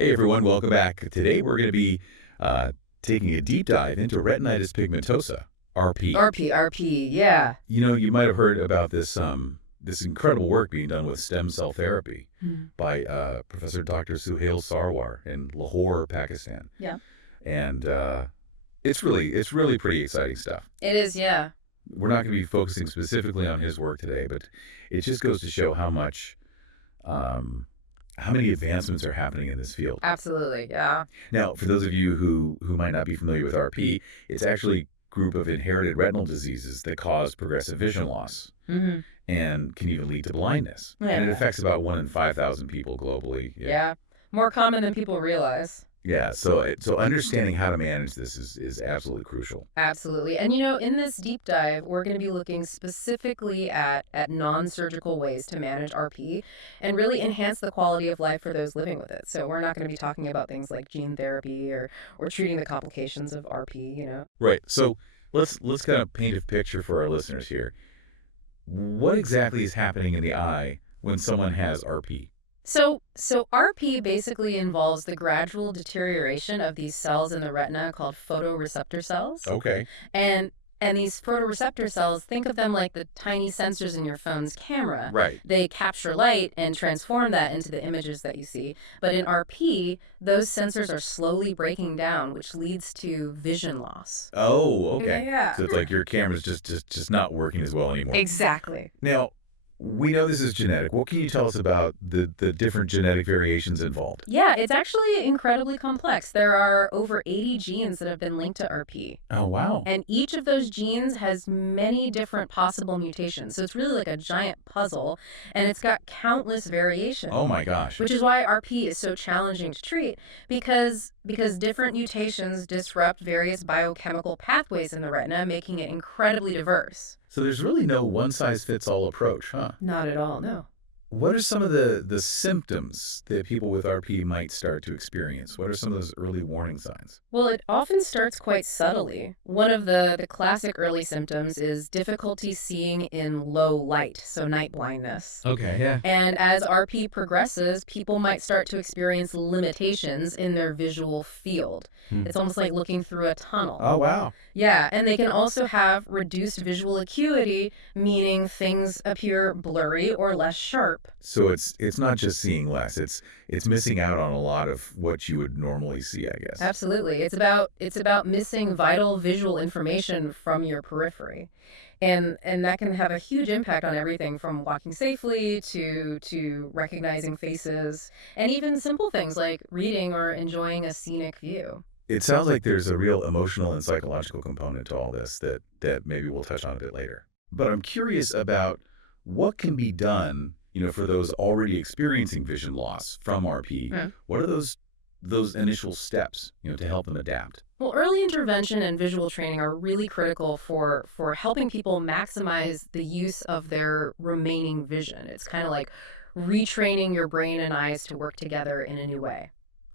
Hey everyone, welcome back. Today we're going to be taking a deep dive into retinitis pigmentosa, RP. RP, yeah. You know, you might have heard about this incredible work being done with stem cell therapy by Professor Dr. Suhail Sarwar in Lahore, Pakistan. Yeah. And it's really pretty exciting stuff. It is, yeah. We're not going to be focusing specifically on his work today, but it just goes to show how many advancements are happening in this field. Absolutely, yeah. Now, for those of you who might not be familiar with RP, it's actually a group of inherited retinal diseases that cause progressive vision loss and can even lead to blindness. Yeah. And it affects about 1 in 5,000 people globally. Yeah. More common than people realize. Yeah, so understanding how to manage this is absolutely crucial. Absolutely. And you know, in this deep dive, we're going to be looking specifically at non-surgical ways to manage RP and really enhance the quality of life for those living with it. So we're not going to be talking about things like gene therapy or treating the complications of RP, you know. Right. So let's kind of paint a picture for our listeners here. What exactly is happening in the eye when someone has RP? So RP basically involves the gradual deterioration of these cells in the retina called photoreceptor cells. Okay. And these photoreceptor cells, think of them like the tiny sensors in your phone's camera. Right. They capture light and transform that into the images that you see. But in RP, those sensors are slowly breaking down, which leads to vision loss. Oh, okay. Yeah. So it's like your camera's just not working as well anymore. Exactly. Now, we know this is genetic. What can you tell us about the different genetic variations involved? Yeah, it's actually incredibly complex. There are over 80 genes that have been linked to RP. Oh, wow. And each of those genes has many different possible mutations. So it's really like a giant puzzle, and it's got countless variations. Oh, my gosh. Which is why RP is so challenging to treat, because different mutations disrupt various biochemical pathways in the retina, making it incredibly diverse. So there's really no one-size-fits-all approach, huh? Not at all, no. What are some of the symptoms that people with RP might start to experience? What are some of those early warning signs? Well, it often starts quite subtly. One of the classic early symptoms is difficulty seeing in low light, so night blindness. Okay, yeah. And as RP progresses, people might start to experience limitations in their visual field. It's almost like looking through a tunnel. Oh, wow. Yeah, and they can also have reduced visual acuity, meaning things appear blurry or less sharp. So it's not just seeing less. It's missing out on a lot of what you would normally see, I guess. Absolutely. It's about missing vital visual information from your periphery. And that can have a huge impact on everything from walking safely to recognizing faces, and even simple things like reading or enjoying a scenic view. It sounds like there's a real emotional and psychological component to all this that maybe we'll touch on a bit later. But I'm curious about what can be done, for those already experiencing vision loss from RP. What are those initial steps, to help them adapt? Well, early intervention and visual training are really critical for helping people maximize the use of their remaining vision. It's kind of like retraining your brain and eyes to work together in a new way.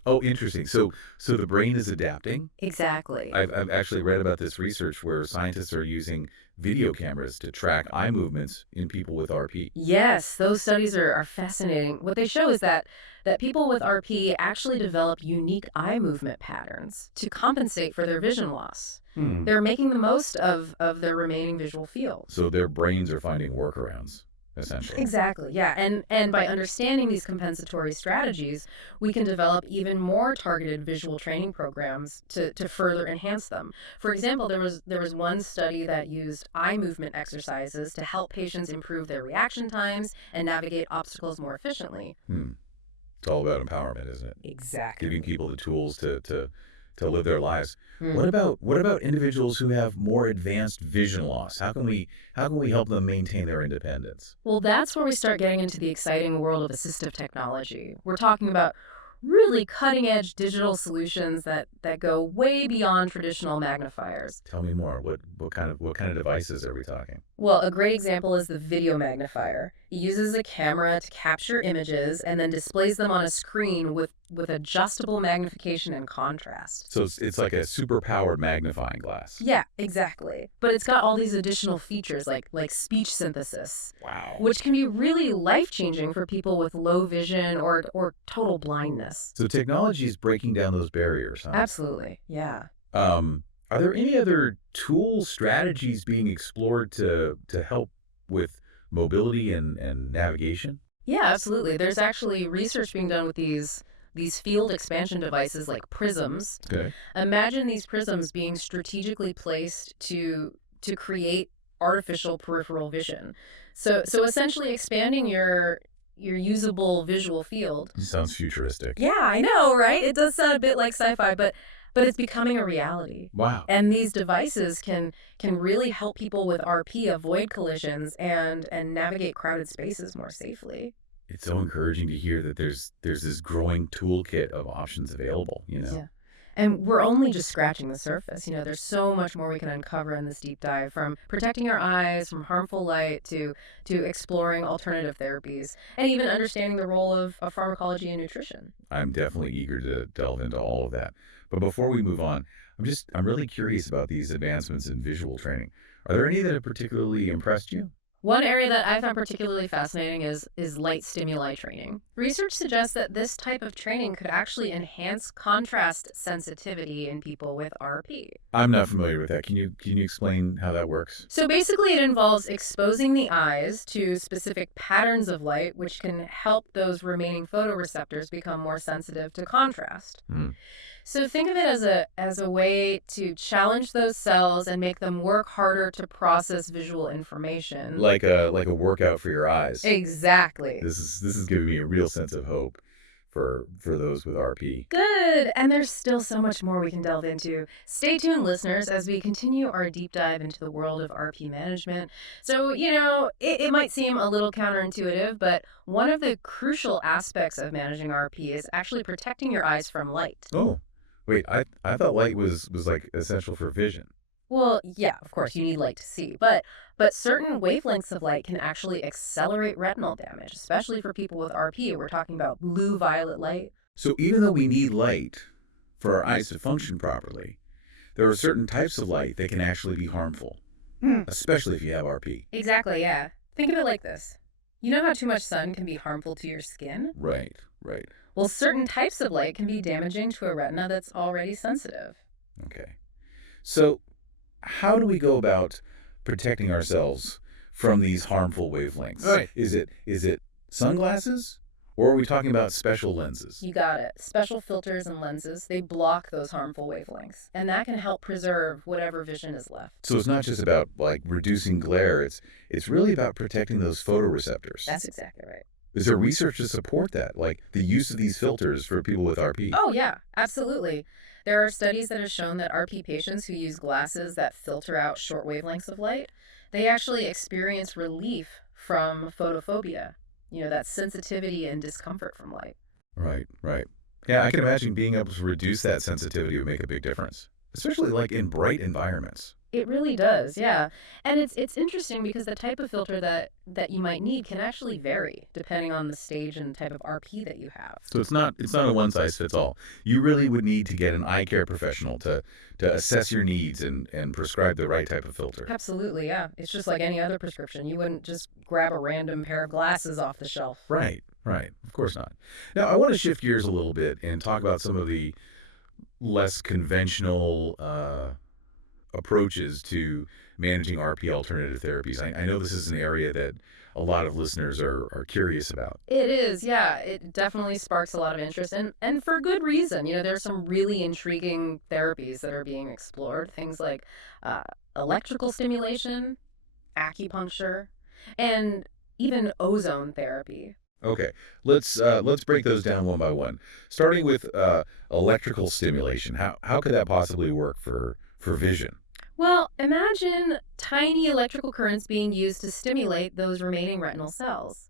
Oh, interesting. So the brain is adapting? Exactly. I've actually read about this research where scientists are using video cameras to track eye movements in people with RP. Yes, those studies are fascinating. What they show is that people with RP actually develop unique eye movement patterns to compensate for their vision loss. They're making the most of their remaining visual field. So their brains are finding workarounds, essentially. Exactly, yeah. And by understanding these compensatory strategies, we can develop even more targeted visual training programs to further enhance them. For example, there was one study that used eye movement exercises to help patients improve their reaction times and navigate obstacles more efficiently. It's all about empowerment, isn't it? Exactly. Giving people the tools to live their lives. What about individuals who have more advanced vision loss? How can we help them maintain their independence? Well, that's where we start getting into the exciting world of assistive technology. We're talking about really cutting-edge digital solutions that go way beyond traditional magnifiers. Tell me more. What kind of devices are we talking? Well, a great example is the video magnifier. It uses a camera to capture images and then displays them on a screen with adjustable magnification and contrast. So it's like a super-powered magnifying glass. Yeah, exactly. But it's got all these additional features like speech synthesis. Wow. Which can be really life-changing for people with low vision or total blindness. Yes. So technology is breaking down those barriers, huh? Absolutely. Yeah. Are there any other tools, strategies being explored to help with mobility and navigation? Yeah, absolutely. There's actually research being done with these field expansion devices like prisms. Okay. Imagine these prisms being strategically placed to create artificial peripheral vision. So essentially expanding your usable visual field. Sounds futuristic. Yeah, I know, right? It does sound a bit like sci-fi, but it's becoming a reality. Wow. And these devices can really help people with RP avoid collisions and navigate crowded spaces more safely. It's so encouraging to hear that there's this growing toolkit of options available. Yeah. And we're only just scratching the surface. There's so much more we can uncover in this deep dive, from protecting our eyes from harmful light to exploring alternative therapies and even understanding the role of pharmacology and nutrition. I'm definitely eager to delve into all of that. But before we move on, I'm really curious about these advancements in visual training. Are there any that have particularly impressed you? One area that I found particularly fascinating is light stimuli training. Research suggests that this type of training could actually enhance contrast sensitivity in people with RP. I'm not familiar with that. Can you explain how that works? So basically, it involves exposing the eyes to specific patterns of light, which can help those remaining photoreceptors become more sensitive to contrast. Hmm. So think of it as a way to challenge those cells and make them work harder to process visual information. Like a workout for your eyes. Exactly. This is giving me a real sense of hope for those with RP. Good. And there's still so much more we can delve into. Stay tuned, listeners, as we continue our deep dive into the world of RP management. So, it might seem a little counterintuitive, but one of the crucial aspects of managing RP is actually protecting your eyes from light. Oh, wait, I thought light was like essential for vision. Well, yeah, of course, you need light to see, but certain wavelengths of light can actually accelerate retinal damage, especially for people with RP. We're talking about blue-violet light. So even though we need light for our eyes to function properly, there are certain types of light that can actually be harmful, especially if you have RP. Exactly, yeah. Think of it like this. You know how too much sun can be harmful to your skin? Right, right. Well, certain types of light can be damaging to a retina that's already sensitive. Okay. So how do we go about protecting ourselves from these harmful wavelengths? Right. Is it sunglasses, or are we talking about special lenses? You got it. Special filters and lenses, they block those harmful wavelengths, and that can help preserve whatever vision is left. So it's not just about like reducing glare, it's really about protecting those photoreceptors. That's exactly right. Is there research to support that, like the use of these filters for people with RP? Oh, yeah, absolutely. There are studies that have shown that RP patients who use glasses that filter out short wavelengths of light, they actually experience relief from photophobia, that sensitivity and discomfort from light. Right, right. Yeah, I can imagine being able to reduce that sensitivity would make a big difference, especially like in bright environments. It really does, yeah. And it's interesting because the type of filter that you might need can actually vary depending on the stage and type of RP that you have. So it's not a one size fits all. You really would need to get an eye care professional to assess your needs and prescribe the right type of filter. Absolutely, yeah. It's just like any other prescription. You wouldn't just grab a random pair of glasses off the shelf. Right, right. Of course not. Now, I want to shift gears a little bit and talk about some of the less conventional approaches to managing RP alternative therapies. I know this is an area that a lot of listeners are curious about. It is, yeah. It definitely sparks a lot of interest, and for good reason. There's some really intriguing therapies that are being explored. Things like electrical stimulation, acupuncture, and even ozone therapy. Okay, let's break those down one by one. Starting with electrical stimulation. How could that possibly work for vision? Well, imagine tiny electrical currents being used to stimulate those remaining retinal cells.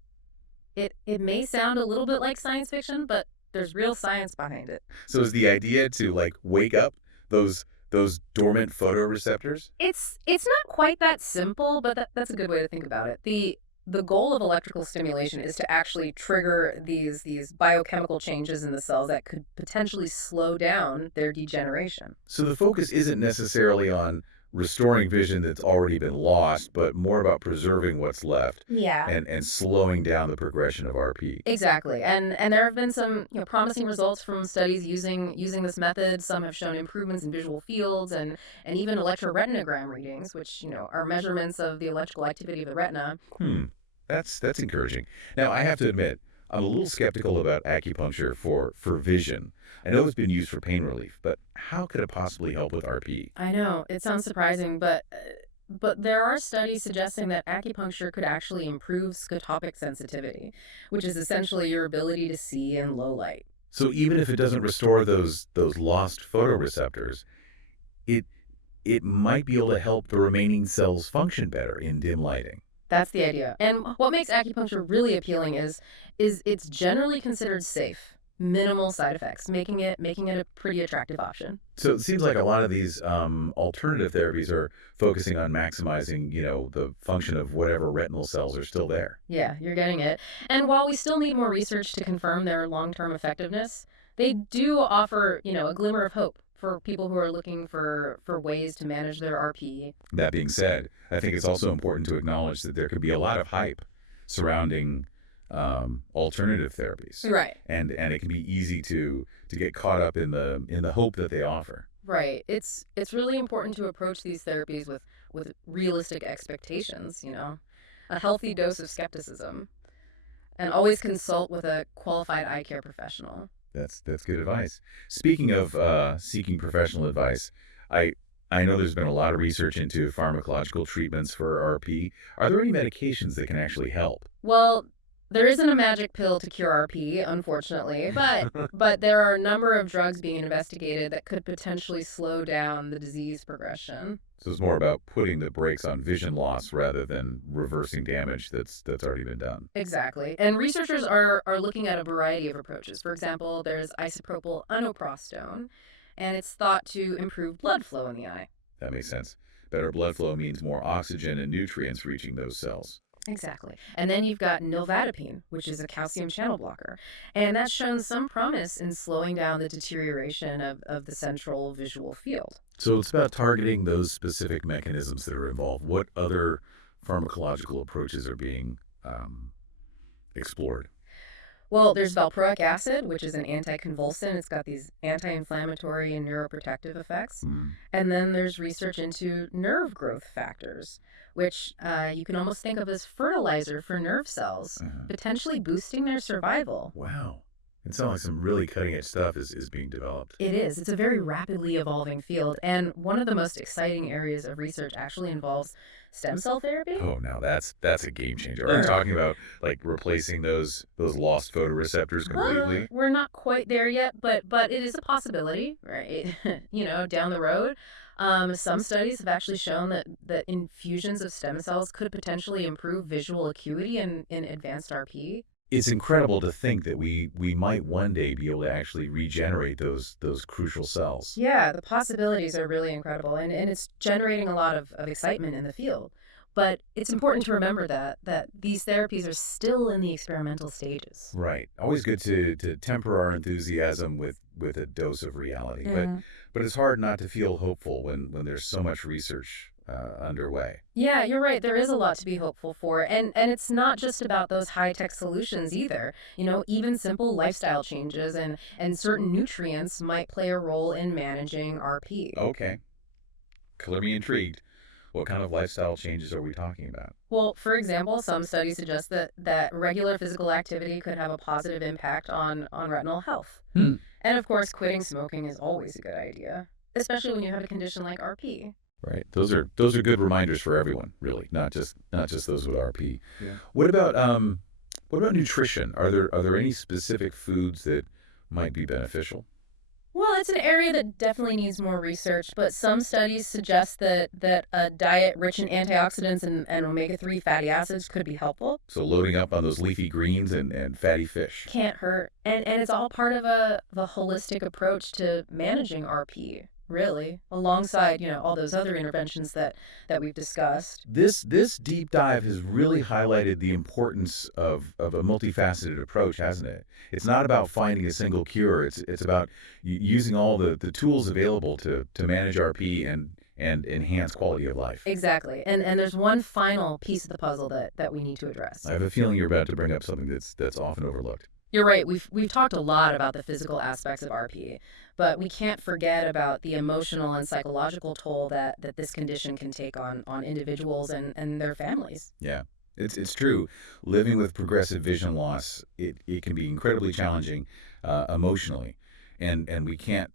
It may sound a little bit like science fiction, but there's real science behind it. So is the idea to like wake up those dormant photoreceptors? It's not quite that simple, but that's a good way to think about it. The goal of electrical stimulation is to actually trigger these biochemical changes in the cells that could potentially slow down their degeneration. So the focus isn't necessarily on restoring vision that's already been lost, but more about preserving what's left Yeah. and slowing down the progression of RP. Exactly. And there have been some, promising results from studies using this method. Some have shown improvements in visual fields and even electroretinogram readings, which, are measurements of the electrical activity of the retina. Hmm, that's encouraging. Now, I have to admit, I'm a little skeptical about acupuncture for vision. I know it's been used for pain relief, but how could it possibly help with RP? I know, it sounds surprising, but there are studies suggesting that acupuncture could actually improve scotopic sensitivity, which is essentially your ability to see in low light. So even if it doesn't restore those lost photoreceptors, it it might be able to help the remaining cells function better in dim lighting. That's the idea. And what makes acupuncture really appealing is it's generally considered safe, minimal side effects, making it a pretty attractive option. So it seems like a lot of these alternative therapies are focusing on maximizing, the function of whatever retinal cells are still there. Yeah, you're getting it. And while we still need more research to confirm their long-term effectiveness, they do offer, a glimmer of hope for people who are looking for ways to manage their RP. That being said, I think it's also important to acknowledge that there could be a lot of hype surrounding alternative therapies, Right. and it can be easy to get caught up in the hope that they offer. Right. It's really important to approach these therapies with realistic expectations, a healthy dose of skepticism, and always consult with a qualified eye care professional. That's good advice. Speaking of seeking professional advice, I I know there's been a lot of research into pharmacological treatments for RP. Are there any medications that can actually help? Well, there isn't a magic pill to cure RP, unfortunately, but there are a number of drugs being investigated that could potentially slow down the disease progression. So it's more about putting the brakes on vision loss rather than reversing damage that's already been done. Exactly. And researchers are looking at a variety of approaches. For example, there's isopropyl anoprostone, and it's thought to improve blood flow in the eye. That makes sense. Better blood flow means more oxygen and nutrients reaching those cells. Exactly. And then you've got nilvatapine, which is a calcium channel blocker. And that's shown some promise in slowing down the deterioration of the central visual field. So it's about targeting those specific mechanisms that are involved. What other pharmacological approaches are being explored? Well, there's valproic acid, which is an anticonvulsant. It's got these anti-inflammatory and neuroprotective effects. Hmm. And then there's research into nerve growth factors, which you can almost think of as fertilizer for nerve cells, Uh-huh. potentially boosting their survival. Wow. It sounds like some really cutting edge stuff is being developed. It is. It's a very rapidly evolving field. And one of the most exciting areas of research actually involves stem cell therapy. Oh, now that's a game changer. Are you Uh, talking about like replacing those lost photoreceptors completely? we're not quite there yet, but it is a possibility, right? Down the road. Some studies have actually shown that infusions of stem cells could potentially improve visual acuity in advanced RP. It's incredible to think that we might one day be able to actually regenerate those crucial cells. Yeah, the possibilities are really incredible, and it's generating a lot of excitement in the field. But it's important to remember that these therapies are still in the experimental stages. Right. Always good to temper our enthusiasm with a dose of reality. But it's hard not to feel hopeful when there's so much research underway. Yeah, you're right. There is a lot to be hopeful for. And it's not just about those high-tech solutions either. Even simple lifestyle changes and certain nutrients might play a role in managing RP. Okay. Clearly intrigued. What kind of lifestyle changes are we talking about? Well, for example, some studies suggest that regular physical activity could have a positive impact on retinal health. Hmm. And of course, quitting smoking is always a good idea, especially when you have a condition like RP. Right. Those are good reminders for everyone, really, not just those with RP. Yeah. What about nutrition? Are there any specific foods that might be beneficial? Well, it's an area that definitely needs more research, but some studies suggest that a diet rich in antioxidants and omega-3 fatty acids could be helpful. So loading up on those leafy greens and fatty fish. Can't hurt. And it's all part of the holistic approach to managing RP, really, alongside, all those other interventions that we've discussed. This deep dive has really highlighted the importance of a multifaceted approach, hasn't it? It's not about finding a single cure. It's about using all the tools available to manage RP and enhance quality of life. Exactly. And there's one final piece of the puzzle that we need to address. I have a feeling you're about to bring up something that's often overlooked. You're right. We've talked a lot about the physical aspects of RP, but we can't forget about the emotional and psychological toll that this condition can take on individuals and their families. Yeah, it's true. Living with progressive vision loss, it can be incredibly challenging emotionally, and we can't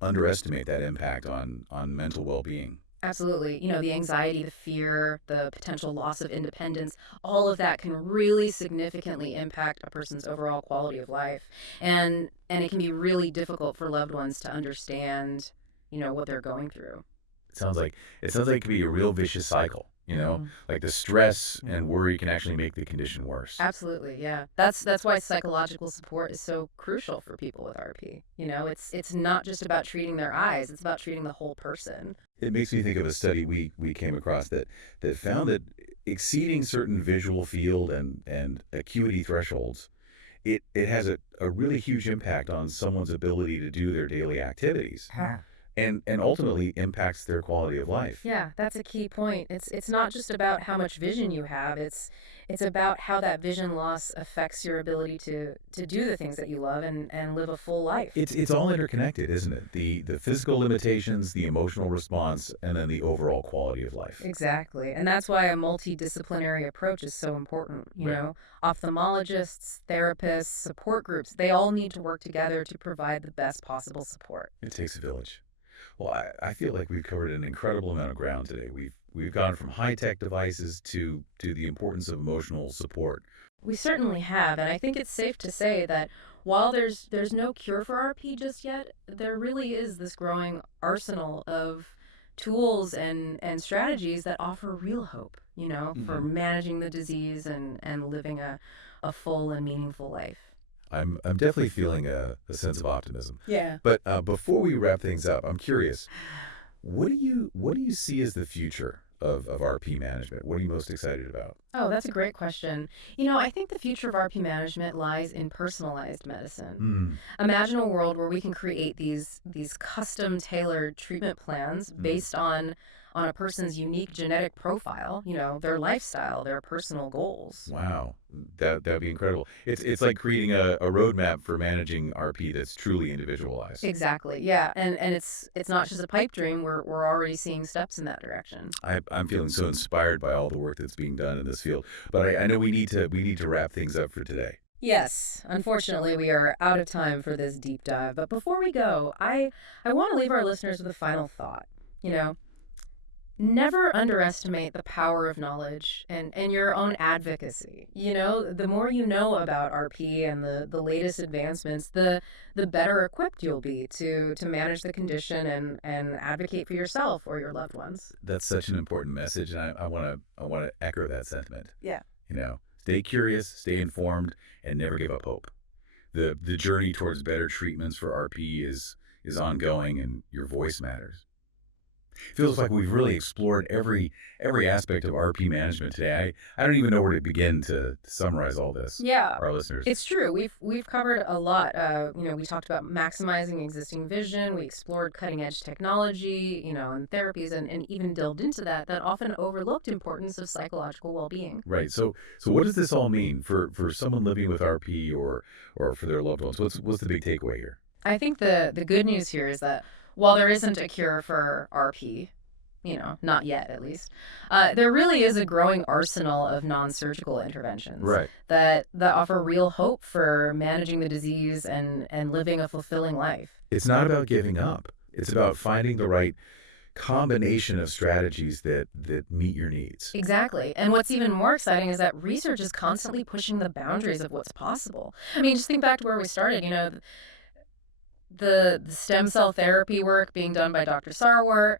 underestimate that impact on mental well-being. Absolutely. The anxiety, the fear, the potential loss of independence, all of that can really significantly impact a person's overall quality of life. And it can be really difficult for loved ones to understand, what they're going through. It sounds like it could be a real vicious cycle. Mhm. Like the stress and worry can actually make the condition worse. Absolutely, yeah. That's why psychological support is so crucial for people with RP. It's not just about treating their eyes, it's about treating the whole person. It makes me think of a study we came across that found that exceeding certain visual field and acuity thresholds, it has a really huge impact on someone's ability to do their daily activities and ultimately impacts their quality of life. Yeah, that's a key point. It's not just about how much vision you have. It's about how that vision loss affects your ability to do the things that you love and live a full life. It's all interconnected, isn't it? The physical limitations, the emotional response, and then the overall quality of life. Exactly. And that's why a multidisciplinary approach is so important. Right. Ophthalmologists, therapists, support groups, they all need to work together to provide the best possible support. It takes a village. Well, I feel like we've covered an incredible amount of ground today. We've gone from high-tech devices to the importance of emotional support. We certainly have, and I think it's safe to say that while there's no cure for RP just yet, there really is this growing arsenal of tools and strategies that offer real hope, for Hmm. managing the disease and living a full and meaningful life. I'm definitely feeling a sense of optimism. Yeah. But before we wrap things up, I'm curious, what do you see as the future of RP management? What are you most excited about? Oh, that's a great question. I think the future of RP management lies in personalized medicine. Hmm. Imagine a world where we can create these custom tailored treatment plans Hmm. based on a person's unique genetic profile, their lifestyle, their personal goals. Wow, that'd be incredible. It's like creating a roadmap for managing RP that's truly individualized. Exactly. Yeah. And it's not just a pipe dream. We're already seeing steps in that direction. I'm feeling so inspired by all the work that's being done in this field. But I know we need to wrap things up for today. Yes, unfortunately, we are out of time for this deep dive. But before we go, I want to leave our listeners with a final thought. You know, Never underestimate the power of knowledge and your own advocacy. The more you know about RP and the latest advancements, the better equipped you'll be to manage the condition and advocate for yourself or your loved ones. That's such an important message, and I want to echo that sentiment. Yeah. Stay curious, stay informed, and never give up hope. The journey towards better treatments for RP is ongoing, and your voice matters. Feels like we've really explored every aspect of RP management today. I don't even know where to begin to summarize all this Yeah, for our listeners. it's true. We've covered a lot. We talked about maximizing existing vision. We explored cutting edge technology, and therapies, and even delved into that often overlooked importance of psychological well being. Right. So what does this all mean for someone living with RP or for their loved ones? What's the big takeaway here? I think the good news here is that while there isn't a cure for RP, not yet at least, there really is a growing arsenal of non-surgical interventions Right. that offer real hope for managing the disease and living a fulfilling life. It's not about giving up. It's about finding the right combination of strategies that meet your needs. Exactly. And what's even more exciting is that research is constantly pushing the boundaries of what's possible. I mean, just think back to where we started, the stem cell therapy work being done by Dr. Sarwar,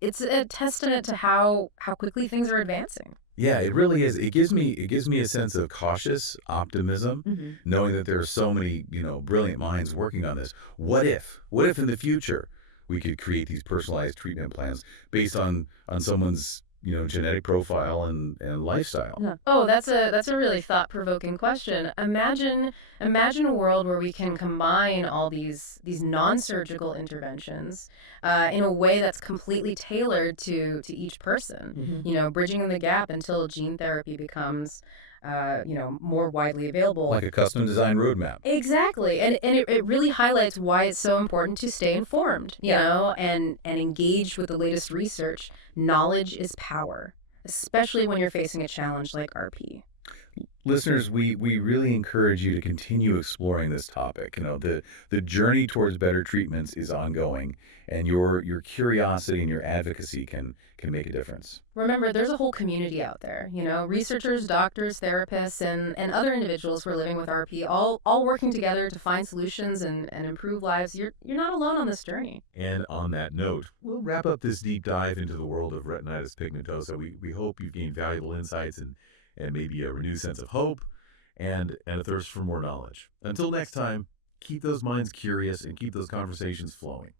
it's a testament to how quickly things are advancing. Yeah, it really is. It gives me a sense of cautious optimism, Hmm. knowing that there are so many, brilliant minds working on this. What if in the future we could create these personalized treatment plans based on someone's genetic profile and lifestyle. Yeah. Oh, that's a really thought-provoking question. Imagine a world where we can combine all these non-surgical interventions in a way that's completely tailored to each person. Bridging the gap until gene therapy becomes more widely available. Like a custom designed roadmap. Exactly. And it really highlights why it's so important to stay informed, and engaged with the latest research. Knowledge is power, especially when you're facing a challenge like RP. Listeners, we really encourage you to continue exploring this topic. The journey towards better treatments is ongoing, and your curiosity and your advocacy can make a difference. Remember, there's a whole community out there, researchers, doctors, therapists, and other individuals who are living with RP, all working together to find solutions and improve lives. You're not alone on this journey. And on that note, we'll wrap up this deep dive into the world of retinitis pigmentosa. We hope you've gained valuable insights and maybe a renewed sense of hope and a thirst for more knowledge. Until next time, keep those minds curious and keep those conversations flowing.